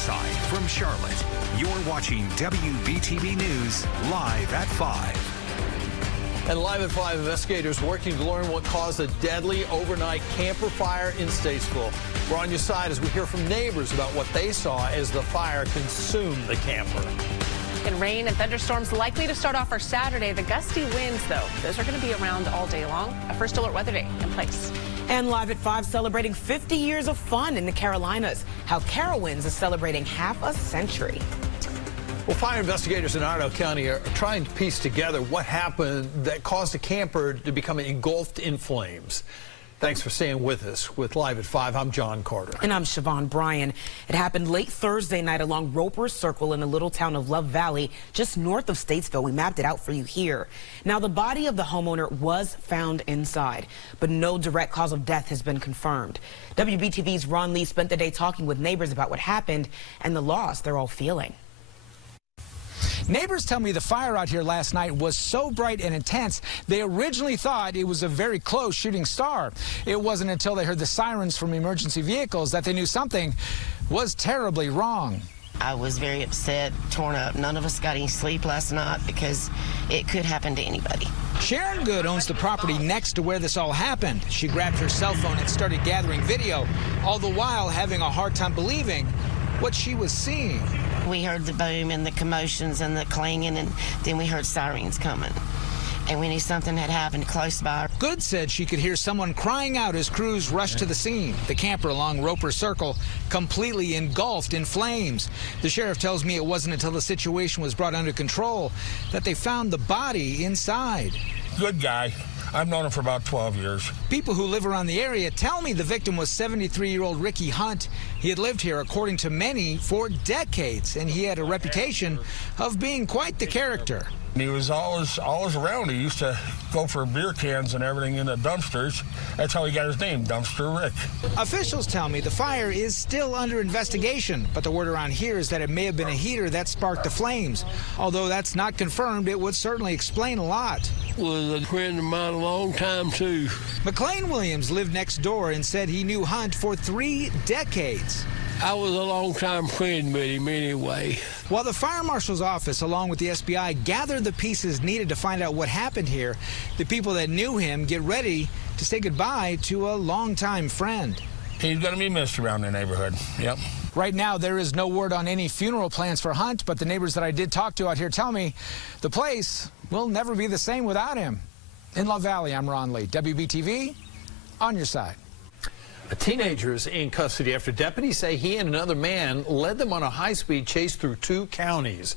Side from Charlotte. You're watching WBTV News live at 5. And live at 5, investigators working to learn what caused a deadly overnight camper fire in Statesville. We're on your side as we hear from neighbors about what they saw as the fire consumed the camper. And rain and thunderstorms likely to start off our Saturday. The gusty winds, though, those are going to be around all day long. A first alert weather day in place. And live at 5, celebrating 50 years of fun in the Carolinas. How Carowinds is celebrating half a century. Well, fire investigators in Ottawa County are trying to piece together what happened that caused a camper to become engulfed in flames. Thanks for staying with us. With Live at 5, I'm John Carter. And I'm Siobhan Bryan. It happened late Thursday night along Roper's Circle in the little town of Love Valley, just north of Statesville. We mapped it out for you here. Now, the body of the homeowner was found inside, but no direct cause of death has been confirmed. WBTV's Ron Lee spent the day talking with neighbors about what happened and the loss they're all feeling. Neighbors tell me the fire out here last night was so bright and intense, they originally thought it was a very close shooting star. It wasn't until they heard the sirens from emergency vehicles that they knew something was terribly wrong. I was very upset, torn up. None of us got any sleep last night because it could happen to anybody. Sharon Good owns the property next to where this all happened. She grabbed her cell phone and started gathering video, all the while having a hard time believing what she was seeing. We heard the boom and the commotions and the clanging, and then we heard sirens coming. And we knew something had happened close by. Good said she could hear someone crying out as crews rushed to the scene. The camper along Roper Circle completely engulfed in flames. The sheriff tells me it wasn't until the situation was brought under control that they found the body inside. Good guy. I've known him for about 12 years. People who live around the area tell me the victim was 73-year-old Ricky Hunt. He had lived here, according to many, for decades, and he had a reputation of being quite the character. He was always around. He used to go for beer cans and everything in the dumpsters. That's how he got his name, Dumpster Rick. Officials tell me the fire is still under investigation, but the word around here is that it may have been a heater that sparked the flames. Although that's not confirmed, it would certainly explain a lot. Was a friend of mine a long time, too. McLean Williams lived next door and said he knew Hunt for 3 decades. I was a long-time friend with him anyway. While the fire marshal's office, along with the SBI, gathered the pieces needed to find out what happened here, the people that knew him get ready to say goodbye to a longtime friend. He's going to be missed around the neighborhood. Yep. Right now, there is no word on any funeral plans for Hunt, but the neighbors that I did talk to out here tell me the place will never be the same without him. In Love Valley, I'm Ron Lee. WBTV, on your side. A teenager is in custody after deputies say he and another man led them on a high-speed chase through 2 counties.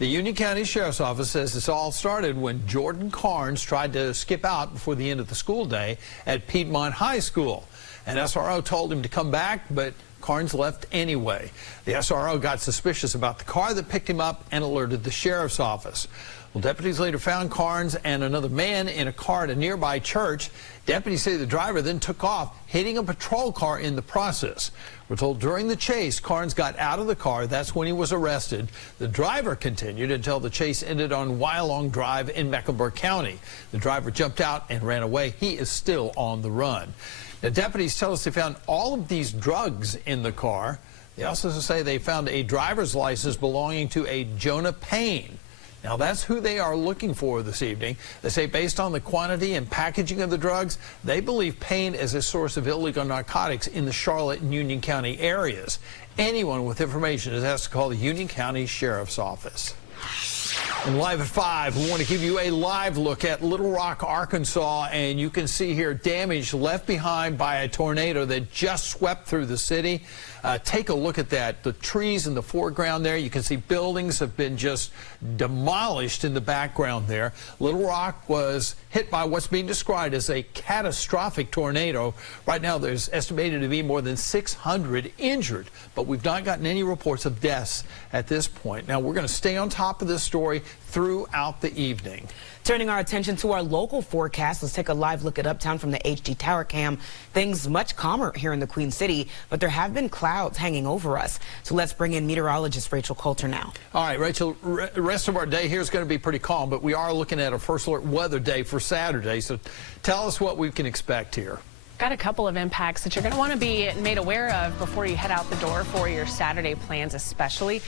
The Union County Sheriff's Office says this all started when Jordan Carnes tried to skip out before the end of the school day at Piedmont High School. An SRO told him to come back, but Carnes left anyway. The SRO got suspicious about the car that picked him up and alerted the Sheriff's Office. Well, deputies later found Carnes and another man in a car at a nearby church. Deputies say the driver then took off, hitting a patrol car in the process. We're told during the chase, Carnes got out of the car. That's when he was arrested. The driver continued until the chase ended on Wyalong Drive in Mecklenburg County. The driver jumped out and ran away. He is still on the run. Now, deputies tell us they found all of these drugs in the car. They also say they found a driver's license belonging to a Jonah Payne. Now, that's who they are looking for this evening. They say based on the quantity and packaging of the drugs, they believe Payne is a source of illegal narcotics in the Charlotte and Union County areas. Anyone with information is asked to call the Union County Sheriff's Office. And Live at 5, we want to give you a live look at Little Rock, Arkansas, and you can see here damage left behind by a tornado that just swept through the city. Take a look at that. The trees in the foreground there, you can see buildings have been just demolished in the background there. Little Rock was hit by what's being described as a catastrophic tornado. Right now, there's estimated to be more than 600 injured, but we've not gotten any reports of deaths at this point. Now, we're going to stay on top of this story throughout the evening. Turning our attention to our local forecast, let's take a live look at Uptown from the HD Tower Cam. Things much calmer here in the Queen City, but there have been clouds hanging over us. So let's bring in meteorologist Rachel Coulter now. All right, Rachel, the rest of our day here is going to be pretty calm, but we are looking at a first alert weather day for Saturday. So tell us what we can expect here. Got a couple of impacts that you're going to want to be made aware of before you head out the door for your Saturday plans, especially.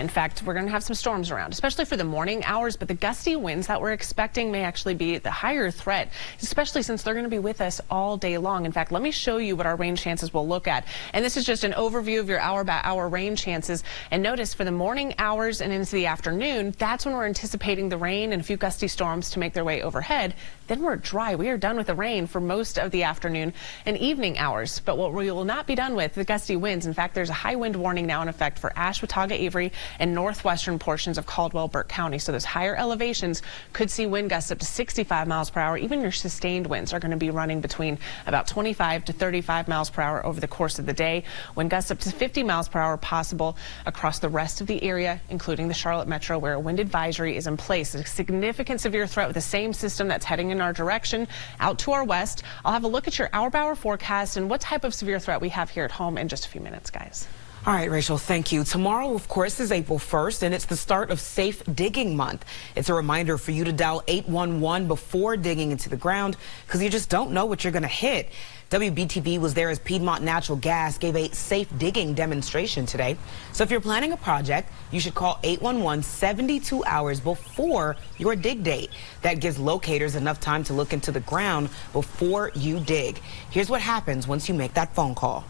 In fact, we're going to have some storms around, especially for the morning hours, but the gusty winds that we're expecting may actually be the higher threat, especially since they're going to be with us all day long. In fact, let me show you what our rain chances will look at. And this is just an overview of your hour-by-hour rain chances. And notice for the morning hours and into the afternoon, that's when we're anticipating the rain and a few gusty storms to make their way overhead. Then we're dry. We are done with the rain for most of the afternoon and evening hours. But what we will not be done with, the gusty winds. In fact, there's a high wind warning now in effect for Ashwaubenon, Avery, and northwestern portions of Caldwell, Burke County. So those higher elevations could see wind gusts up to 65 miles per hour. Even your sustained winds are going to be running between about 25 to 35 miles per hour over the course of the day. Wind gusts up to 50 miles per hour possible across the rest of the area, including the Charlotte Metro, where a wind advisory is in place. A significant severe threat with the same system that's heading in our direction out to our west. I'll have a look at your hour-by-hour forecast and what type of severe threat we have here at home in just a few minutes, guys. All right, Rachel, thank you. Tomorrow, of course, is April 1st, and it's the start of Safe Digging Month. It's a reminder for you to dial 811 before digging into the ground, because you just don't know what you're going to hit. Wbtv was there as Piedmont Natural Gas gave a safe digging demonstration today. So if you're planning a project, you should call 811 72 hours before your dig date. That gives locators enough time to look into the ground before you dig. Here's what happens once you make that phone call.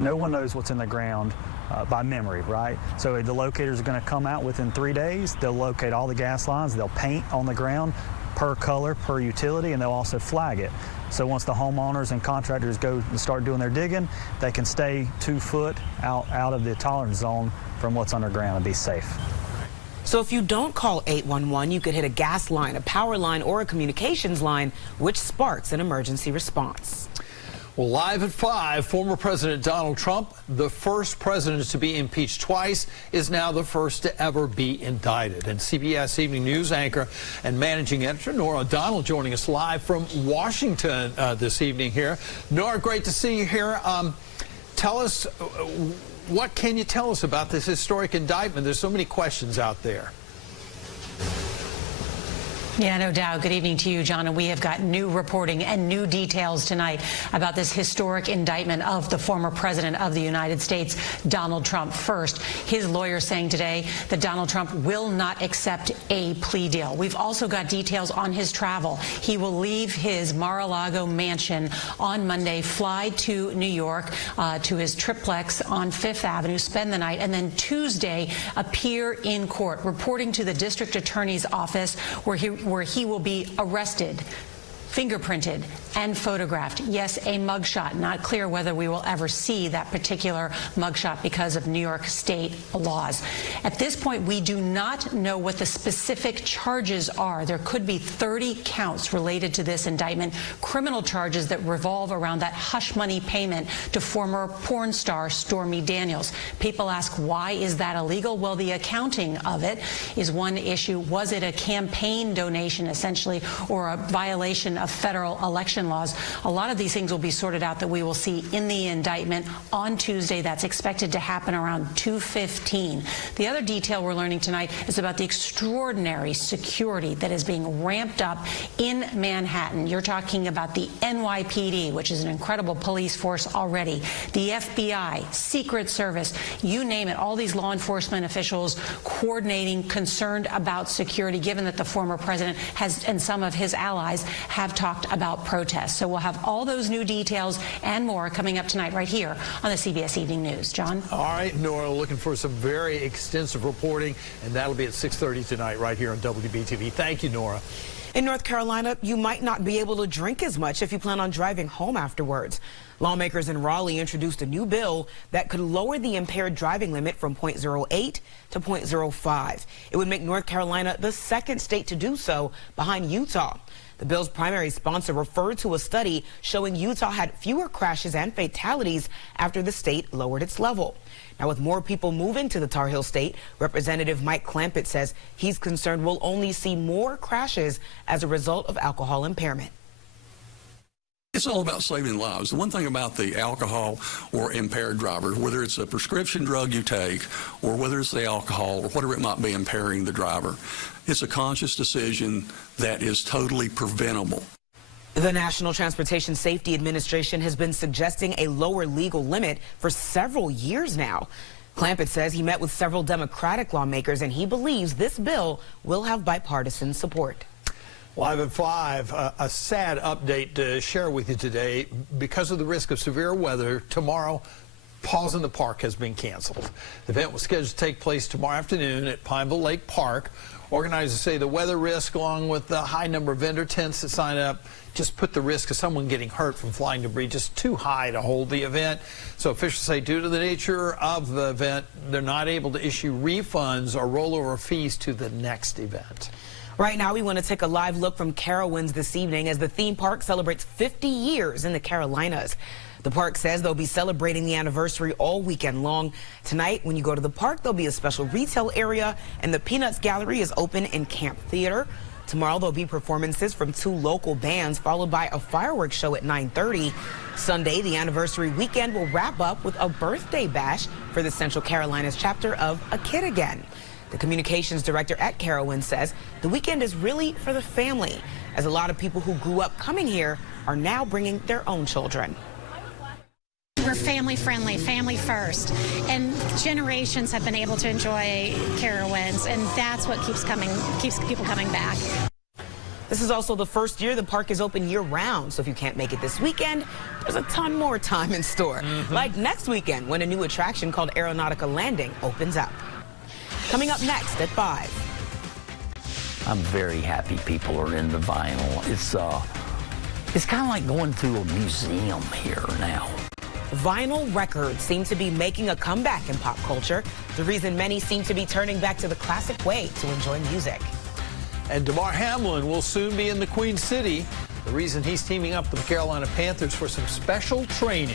No one knows what's in the ground by memory, right? So the locators are going to come out within 3 days. They'll locate all the gas lines. They'll paint on the ground per color, per utility, and they'll also flag it. So once the homeowners and contractors go and start doing their digging, they can stay 2 foot out of the tolerance zone from what's underground and be safe. So if you don't call 811, you could hit a gas line, a power line, or a communications line, which sparks an emergency response. Well, live at 5, former President Donald Trump, the first president to be impeached twice, is now the first to ever be indicted. And CBS Evening News anchor and managing editor Norah O'Donnell joining us live from Washington this evening here. Norah, great to see you here. Tell us, what can you tell us about this historic indictment? There's so many questions out there. Yeah, no doubt. Good evening to you, John. And we have got new reporting and new details tonight about this historic indictment of the former president of the United States, Donald Trump. First, his lawyer saying today that Donald Trump will not accept a plea deal. We've also got details on his travel. He will leave his Mar-a-Lago mansion on Monday, fly to New York to his triplex on Fifth Avenue, spend the night, and then Tuesday appear in court, reporting to the district attorney's office where he will be arrested, fingerprinted, and photographed. Yes, a mugshot. Not clear whether we will ever see that particular mugshot because of New York State laws. At this point, we do not know what the specific charges are. There could be 30 counts related to this indictment, criminal charges that revolve around that hush money payment to former porn star Stormy Daniels. People ask, why is that illegal? Well, the accounting of it is one issue. Was it a campaign donation, essentially, or a violation of federal election laws? A lot of these things will be sorted out that we will see in the indictment on Tuesday. That's expected to happen around 2:15. The other detail we're learning tonight is about the extraordinary security that is being ramped up in Manhattan. You're talking about the NYPD, which is an incredible police force already, the FBI, Secret Service, you name it, all these law enforcement officials coordinating, concerned about security, given that the former president has, and some of his allies have talked about protests. So we'll have all those new details and more coming up tonight right here on the CBS Evening News. John? All right, Norah, looking for some very extensive reporting, and that'll be at 6:30 tonight right here on WBTV. Thank you, Norah. In North Carolina, you might not be able to drink as much if you plan on driving home afterwards. Lawmakers in Raleigh introduced a new bill that could lower the impaired driving limit from 0.08 to 0.05. It would make North Carolina the second state to do so, behind Utah. The bill's primary sponsor referred to a study showing Utah had fewer crashes and fatalities after the state lowered its level. Now, with more people moving to the Tar Heel state, Representative Mike Clampett says he's concerned we'll only see more crashes as a result of alcohol impairment. It's all about saving lives. The one thing about the alcohol or impaired driver, whether it's a prescription drug you take or whether it's the alcohol or whatever it might be impairing the driver, it's a conscious decision that is totally preventable. The National Transportation Safety Administration has been suggesting a lower legal limit for several years now. Clampett says he met with several Democratic lawmakers and he believes this bill will have bipartisan support. Live at 5, a sad update to share with you today. Because of the risk of severe weather, tomorrow, Paws in the Park has been canceled. The event was scheduled to take place tomorrow afternoon at Pineville Lake Park. Organizers say the weather risk, along with the high number of vendor tents that sign up, just put the risk of someone getting hurt from flying debris just too high to hold the event. So officials say due to the nature of the event, they're not able to issue refunds or rollover fees to the next event. Right now, we want to take a live look from Carowinds this evening as the theme park celebrates 50 years in the Carolinas. The park says they'll be celebrating the anniversary all weekend long. Tonight, when you go to the park, there'll be a special retail area, and the Peanuts Gallery is open in Camp Theater. Tomorrow, there'll be performances from 2 local bands, followed by a fireworks show at 9:30. Sunday, the anniversary weekend will wrap up with a birthday bash for the Central Carolinas chapter of A Kid Again. The communications director at Carowinds says the weekend is really for the family, as a lot of people who grew up coming here are now bringing their own children. We're family friendly, family first, and generations have been able to enjoy Carowinds, and that's what keeps people coming back. This is also the first year the park is open year-round, so if you can't make it this weekend, there's a ton more time in store. Like next weekend, when a new attraction called Aeronautica Landing opens up. Coming up next at 5. I'm very happy people are into vinyl. It's kind of like going through a museum here now. Vinyl records seem to be making a comeback in pop culture. The reason many seem to be turning back to the classic way to enjoy music. And DeMar Hamlin will soon be in the Queen City. The reason he's teaming up with the Carolina Panthers for some special training.